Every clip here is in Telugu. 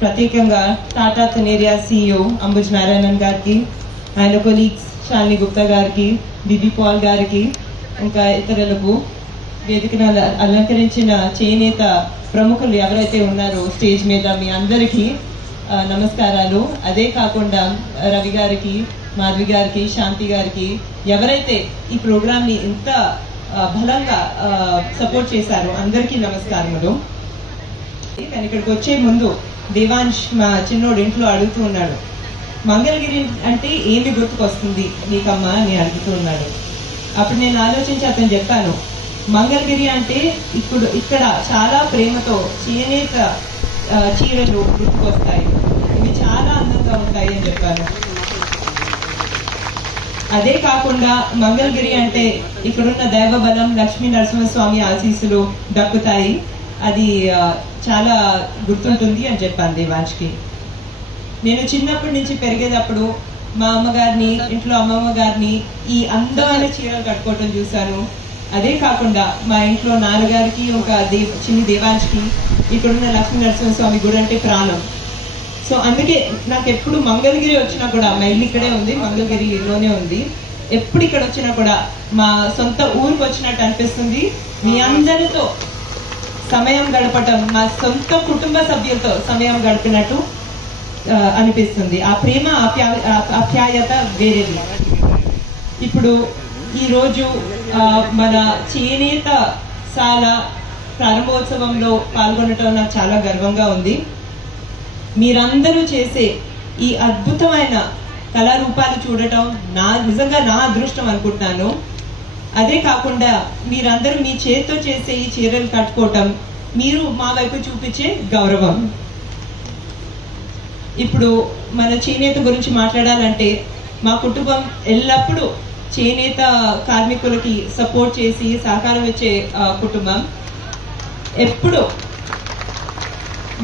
ప్రత్యేకంగా టాటా తనేరియా CEO అంబుజ్ నారాయణన్ గారికి, ఆయన కొలీగ్స్ శాలిని గుప్తా గారికి, బిబి పాల్ గారికి, ఇంకా ఇతరులకు, వేదికను అలంకరించిన చేనేత ప్రముఖులు ఎవరైతే ఉన్నారో స్టేజ్ మీద మీ అందరికీ నమస్కారాలు. అదే కాకుండా రవి గారికి, మాధవి గారికి, శాంతి గారికి, ఎవరైతే ఈ ప్రోగ్రామ్ ని ఇంత బలంగా సపోర్ట్ చేశారో అందరికీ నమస్కారములు. కానీ ఇక్కడికి వచ్చే ముందు దేవాంశ్ మా చిన్నోడు ఇంట్లో అడుగుతూ ఉన్నాడు, మంగళగిరి అంటే ఏమి గుర్తుకొస్తుంది నీకమ్మా అని అడుగుతూ ఉన్నాడు. అప్పుడు నేను ఆలోచించి అతను చెప్పాను, మంగళగిరి అంటే ఇక్కడ చాలా ప్రేమతో చేనేత చీరలు గుర్తుకొస్తాయి, ఇవి చాలా అందంగా ఉంటాయి అని చెప్పాను. అదే కాకుండా మంగళగిరి అంటే ఇక్కడున్న దైవబలం, లక్ష్మీ నరసింహస్వామి ఆశీస్సులు దక్కుతాయి, అది చాలా గుర్తుంటుంది అని చెప్పాను దేవాంష్కి. నేను చిన్నప్పటి నుంచి పెరిగేటప్పుడు మా అమ్మగారిని, ఇంట్లో అమ్మమ్మ గారిని ఈ అందమైన చీరలు కట్టుకోవటం చూశాను. అదే కాకుండా మా ఇంట్లో నాన్నగారికి, ఒక చిన్ని దేవాంష్కి ఇక్కడున్న లక్ష్మీ నరసింహస్వామి గుడి అంటే ప్రాణం. సో అందుకే నాకు ఎప్పుడు మంగళగిరి వచ్చినా కూడా, మా ఇల్లు ఇక్కడే ఉంది, మంగళగిరిలోనే ఉంది, ఎప్పుడు ఇక్కడ వచ్చినా కూడా మా సొంత ఊరికి వచ్చినట్టు అనిపిస్తుంది. మీ అందరితో సమయం గడపటం, మా సొంత కుటుంబ సభ్యులతో సమయం గడిపినట్టు అనిపిస్తుంది. ఆ ప్రేమ ఆప్యాయత వేరేది. ఇప్పుడు ఈరోజు మన చేనేత శాల ప్రారంభోత్సవంలో పాల్గొనటం నాకు చాలా గర్వంగా ఉంది. మీరందరూ చేసే ఈ అద్భుతమైన కళారూపాలు చూడటం నిజంగా నా అదృష్టం అనుకుంటున్నాను. అదే కాకుండా మీరందరూ మీ చేతితో చేసే ఈ చీరలు కట్టుకోవటం మీరు మా వైపు చూపించే గౌరవం. ఇప్పుడు మన చేనేత గురించి మాట్లాడాలంటే మా కుటుంబం ఎల్లప్పుడూ చేనేత కార్మికులకి సపోర్ట్ చేసి సహకారం ఇచ్చే కుటుంబం, ఎప్పుడు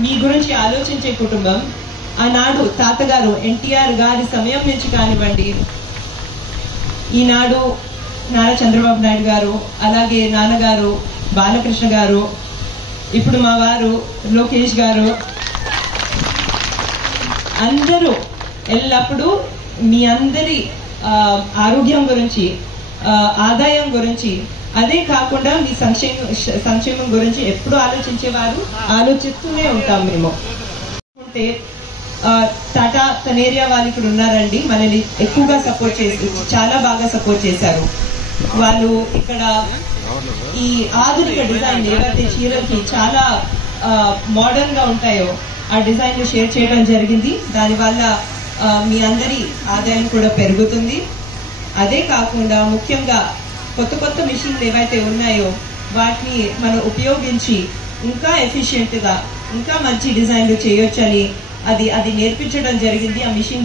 మీ గురించి ఆలోచించే కుటుంబం. ఆనాడు తాతగారు NTR గారి సమయం నుంచి కానివ్వండి, ఈనాడు నారా చంద్రబాబు నాయుడు గారు, అలాగే నాన్నగారు బాలకృష్ణ గారు, ఇప్పుడు మా వారు లోకేష్ గారు, అందరూ ఎల్లప్పుడూ మీ అందరి ఆరోగ్యం గురించి, ఆదాయం గురించి, అదే కాకుండా మీ సంక్షేమం గురించి ఎప్పుడు ఆలోచించేవారు, ఆలోచిస్తూనే ఉంటాం మేము. అంటే టాటా తనేరియా వాళ్ళు ఇక్కడ ఉన్నారండి, మనల్ని ఎక్కువగా సపోర్ట్ చేసి చాలా బాగా సపోర్ట్ చేశారు. వాళ్ళు ఇక్కడ ఈ ఆధునిక డిజైన్ ఏవైతే చీరలకి చాలా మోడర్న్ గా ఉంటాయో ఆ డిజైన్ షేర్ చేయడం జరిగింది. దానివల్ల మీ అందరి ఆదాయం కూడా పెరుగుతుంది. అదే కాకుండా ముఖ్యంగా కొత్త కొత్త మిషన్లు ఏవైతే ఉన్నాయో వాటిని మనం ఉపయోగించి ఇంకా ఎఫిషియెంట్గా ఇంకా మంచి డిజైన్లు చేయొచ్చని అది నేర్పించడం జరిగింది. ఆ మిషన్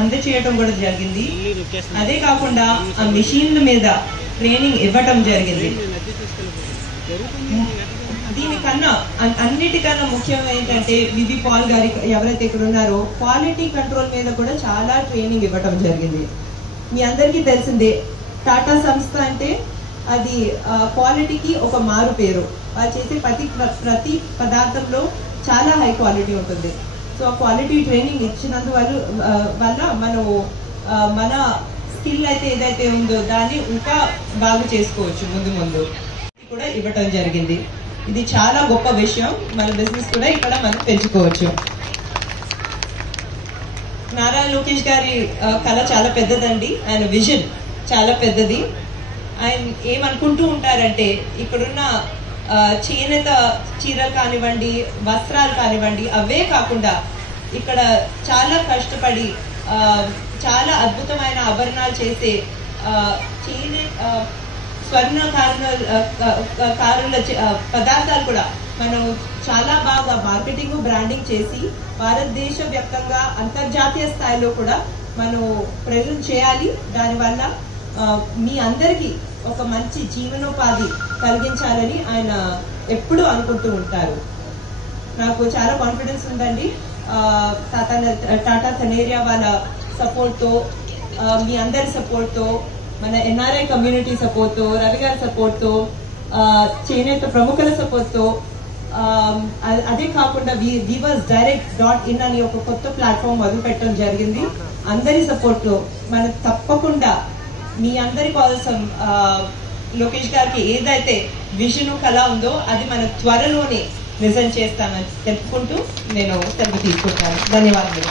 అందచేయడం కూడా జరిగింది. అదే కాకుండా ఆ మిషన్ల మీద ట్రైనింగ్ ఇవ్వటం జరిగింది. దీనికన్నా అన్నిటికన్నా ముఖ్యం ఏంటంటే వివి పాల్ గారి ఎవరైతే ఇక్కడ ఉన్నారో క్వాలిటీ కంట్రోల్ మీద కూడా చాలా ట్రైనింగ్ ఇవ్వటం జరిగింది. మీ అందరికీ తెలిసిందే టాటా సంస్థ అంటే అది క్వాలిటీకి ఒక మారు పేరు. వాళ్ళు చేసే ప్రతి పదార్థంలో చాలా హై క్వాలిటీ ఉంటుంది. సో ఆ క్వాలిటీ ట్రైనింగ్ ఇచ్చినందువల్ల మనం మన స్కిల్ అయితే ఏదైతే ఉందో దాన్ని ఇంకా బాగా చేసుకోవచ్చు. ముందు కూడా ఇవ్వటం జరిగింది. ఇది చాలా గొప్ప విషయం. మన బిజినెస్ కూడా ఇక్కడ మనం పెంచుకోవచ్చు. నారా లోకేష్ గారి కళ చాలా పెద్దదండి. ఆయన విజన్ చాలా పెద్దది. ఆయన ఏమనుకుంటూ ఉంటారంటే ఇక్కడున్న చేనేత చీరలు కానివ్వండి, వస్త్రాలు కానివ్వండి, అవే కాకుండా ఇక్కడ చాలా కష్టపడి చాలా అద్భుతమైన ఆభరణాలు చేసే స్వర్ణకారుల పదార్థాలు కూడా మనం చాలా బాగా మార్కెటింగ్ బ్రాండింగ్ చేసి భారతదేశ వ్యాప్తంగా అంతర్జాతీయ స్థాయిలో కూడా మనం ప్రజెంట్ చేయాలి. దానివల్ల మీ అందరికీ ఒక మంచి జీవనోపాధి కలిగించాలని ఆయన ఎప్పుడూ అనుకుంటూ ఉంటారు. నాకు చాలా కాన్ఫిడెన్స్ ఉందండి. టాటా థనేరియా వాళ్ళ సపోర్ట్తో, మీ అందరి సపోర్ట్తో, మన ఎన్ఆర్ఐ కమ్యూనిటీ సపోర్ట్తో, రవి గారి సపోర్ట్తో, చేనేత ప్రముఖుల సపోర్ట్తో, అదే కాకుండా వీవర్స్ direct.in అని ఒక కొత్త ప్లాట్ఫామ్ మొదలు పెట్టడం జరిగింది. అందరి సపోర్ట్తో మనం తప్పకుండా మీ అందరి కోసం లోకేష్ గారికి ఏదైతే విజన్ కళ ఉందో అది మన త్వరలోనే నిజం చేస్తామని తెలుపుకుంటూ నేను సెలవు తీసుకుంటాను. ధన్యవాదాలు.